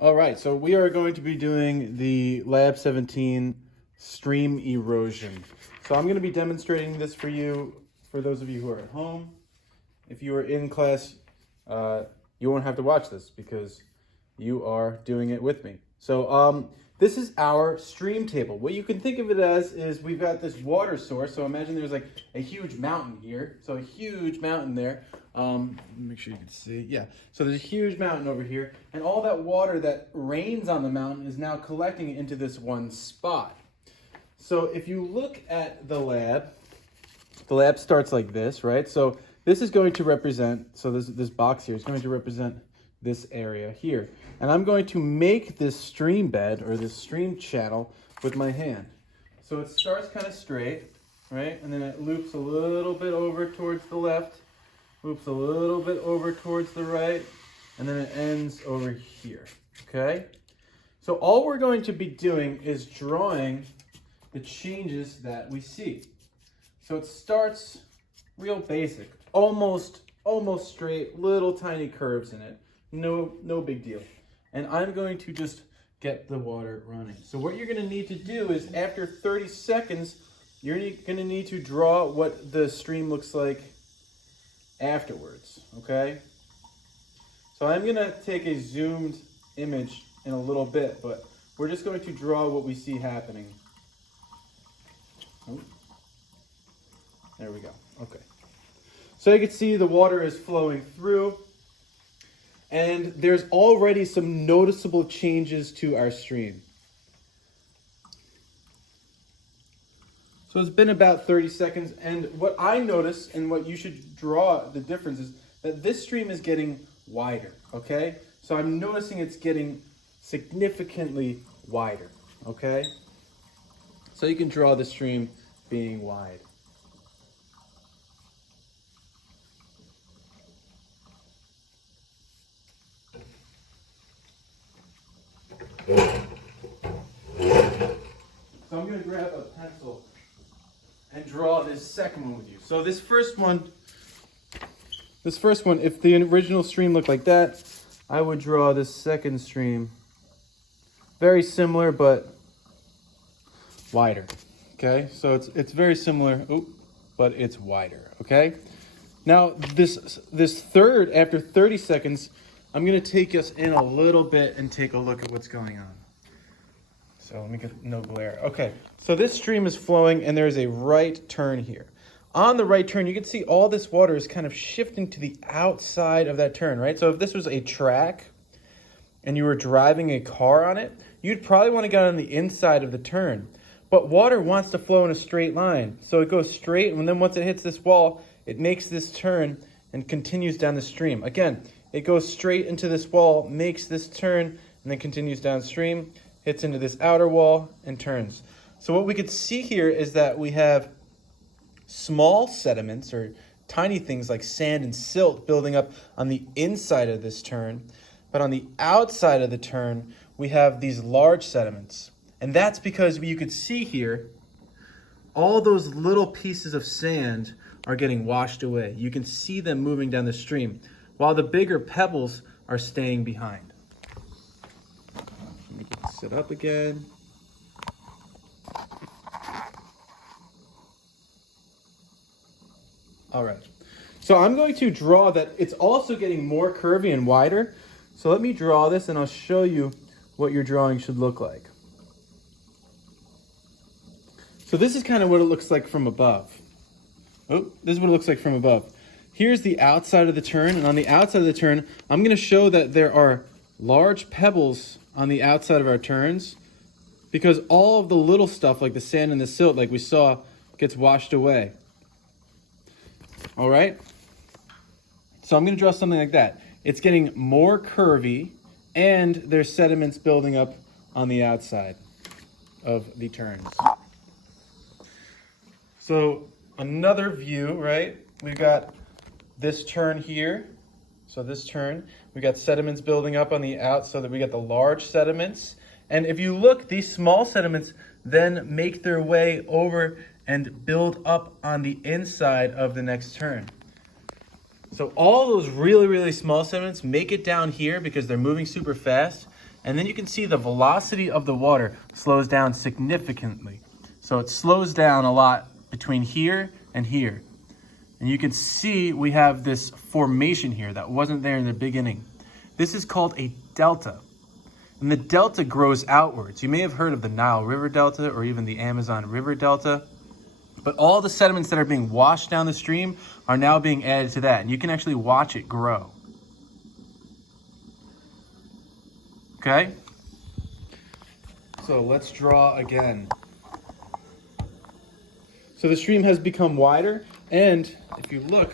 All right, so we are going to be doing the Lab 17 stream erosion. So I'm going to be demonstrating this for you, for those of you who are at home. If you are in class, you won't have to watch this because you are doing it with me. So this is our stream table. What you can think of it as is we've got this water source. So imagine there's like a huge mountain here. So a huge mountain there. Make sure you can see. Yeah. So there's a huge mountain over here, and all that water that rains on the mountain is now collecting into this one spot. So if you look at the lab starts like this, right? So this is going to represent, so this box here is going to represent this area here. And I'm going to make this stream bed or this stream channel with my hand. So it starts kind of straight, right? And then it loops a little bit over towards the left, loops a little bit over towards the right, and then it ends over here, okay? So all we're going to be doing is drawing the changes that we see. So it starts real basic, almost straight, little tiny curves in it. No big deal. And I'm going to just get the water running. So what you're going to need to do is after 30 seconds, you're going to need to draw what the stream looks like afterwards, okay? So I'm going to take a zoomed image in a little bit, but we're just going to draw what we see happening. Oh. There we go. Okay. So you can see the water is flowing through, and there's already some noticeable changes to our stream. So it's been about 30 seconds, and what I notice and what you should draw the difference is that this stream is getting wider, okay? So I'm noticing it's getting significantly wider, okay? So you can draw the stream being wide. So I'm going to grab a pencil and draw this second one with you. So this first one, if the original stream looked like that, I would draw this second stream very similar but wider. Okay, so it's very similar, but it's wider. Okay, now this third, after 30 seconds, I'm going to take us in a little bit and take a look at what's going on. So let me get no glare. Okay, so this stream is flowing and there's a right turn here. On the right turn, you can see all this water is kind of shifting to the outside of that turn, right? So if this was a track and you were driving a car on it, you'd probably want to get on the inside of the turn. But water wants to flow in a straight line. So it goes straight, and then once it hits this wall, it makes this turn and continues down the stream. Again, it goes straight into this wall, makes this turn, and then continues downstream, hits into this outer wall, and turns. So what we could see here is that we have small sediments, or tiny things like sand and silt, building up on the inside of this turn. But on the outside of the turn, we have these large sediments. And that's because you could see here, all those little pieces of sand are getting washed away. You can see them moving down the stream, while the bigger pebbles are staying behind. Make it sit up again. All right. So I'm going to draw that it's also getting more curvy and wider. So let me draw this and I'll show you what your drawing should look like. So this is kind of what it looks like from above. Oh, this is what it looks like from above. Here's the outside of the turn, and on the outside of the turn, I'm going to show that there are large pebbles on the outside of our turns because all of the little stuff like the sand and the silt, like we saw, gets washed away. All right? So I'm going to draw something like that. It's getting more curvy, and there's sediments building up on the outside of the turns. So another view, right? We've got this turn here. So this turn, we got sediments building up on the out, so that we got the large sediments. And if you look, these small sediments then make their way over and build up on the inside of the next turn. So all those really small sediments make it down here because they're moving super fast, And then you can see the velocity of the water slows down significantly. So it slows down a lot between here and here. And you can see we have this formation here that wasn't there in the beginning. This is called a delta. And the delta grows outwards. You may have heard of the Nile River Delta or even the Amazon River Delta. But all the sediments that are being washed down the stream are now being added to that. And you can actually watch it grow. Okay? So let's draw again. So the stream has become wider, and if you look,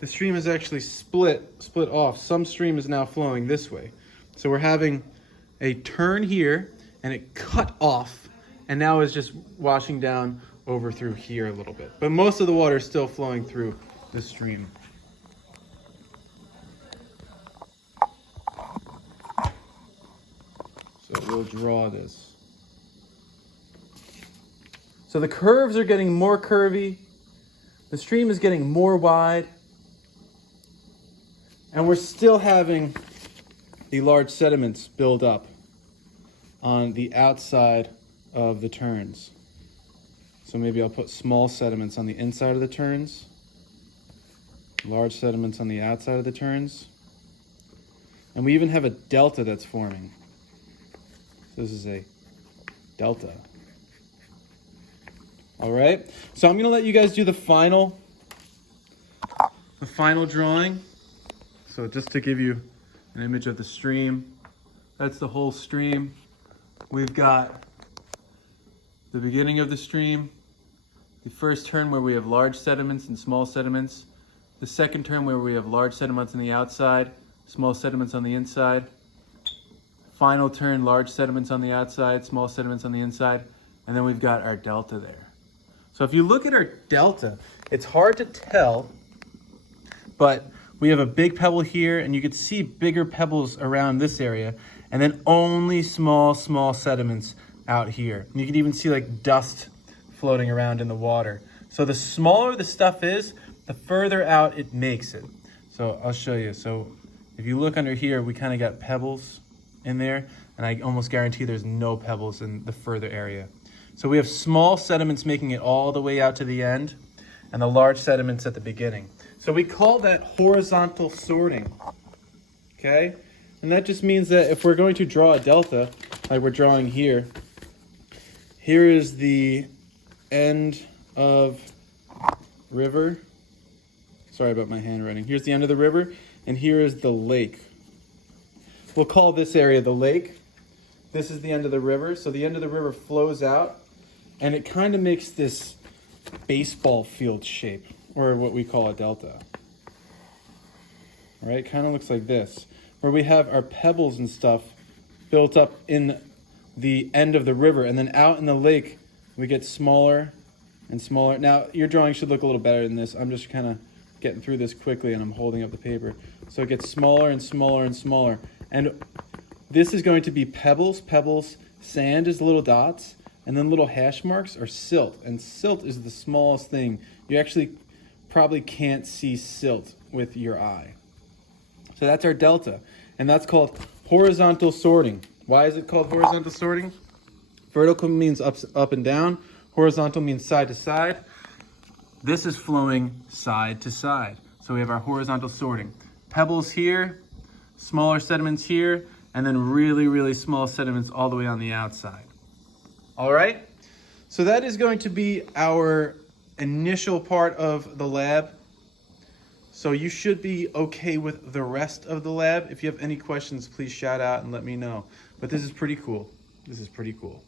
the stream is actually split off. Some stream is now flowing this way. So we're having a turn here, and it cut off, and now is just washing down over through here a little bit. But most of the water is still flowing through the stream. So we'll draw this. So the curves are getting more curvy. The stream is getting more wide. And we're still having the large sediments build up on the outside of the turns. So maybe I'll put small sediments on the inside of the turns, large sediments on the outside of the turns. And we even have a delta that's forming. So this is a delta. All right, so I'm gonna let you guys do the final drawing. So just to give you an image of the stream, that's the whole stream. We've got the beginning of the stream, the first turn where we have large sediments and small sediments, the second turn where we have large sediments on the outside, small sediments on the inside, final turn, large sediments on the outside, small sediments on the inside, and then we've got our delta there. So if you look at our delta, it's hard to tell, but we have a big pebble here, and you can see bigger pebbles around this area, and then only small sediments out here. And you can even see like dust floating around in the water. So the smaller the stuff is, the further out it makes it. So I'll show you. So if you look under here, we kind of got pebbles in there, and I almost guarantee there's no pebbles in the further area. So we have small sediments making it all the way out to the end, and the large sediments at the beginning. So we call that horizontal sorting, okay? And that just means that if we're going to draw a delta, like we're drawing here, here is the end of river. Sorry about my handwriting. Here's the end of the river, and here is the lake. We'll call this area the lake. This is the end of the river. So the end of the river flows out, and it kind of makes this baseball field shape, or what we call a delta. All right, kind of looks like this, where we have our pebbles and stuff built up in the end of the river, and then out in the lake, we get smaller and smaller. Now, your drawing should look a little better than this. I'm just kind of getting through this quickly, and I'm holding up the paper. So it gets smaller and smaller and smaller. And this is going to be pebbles. Sand is little dots. And then little hash marks are silt. And silt is the smallest thing. You actually probably can't see silt with your eye. So that's our delta. And that's called horizontal sorting. Why is it called horizontal sorting? Vertical means up and down. Horizontal means side to side. This is flowing side to side. So we have our horizontal sorting. Pebbles here, smaller sediments here, and then really, really small sediments all the way on the outside. All right, so that is going to be our initial part of the lab. So you should be okay with the rest of the lab. If you have any questions, please shout out and let me know. But this is pretty cool. This is pretty cool.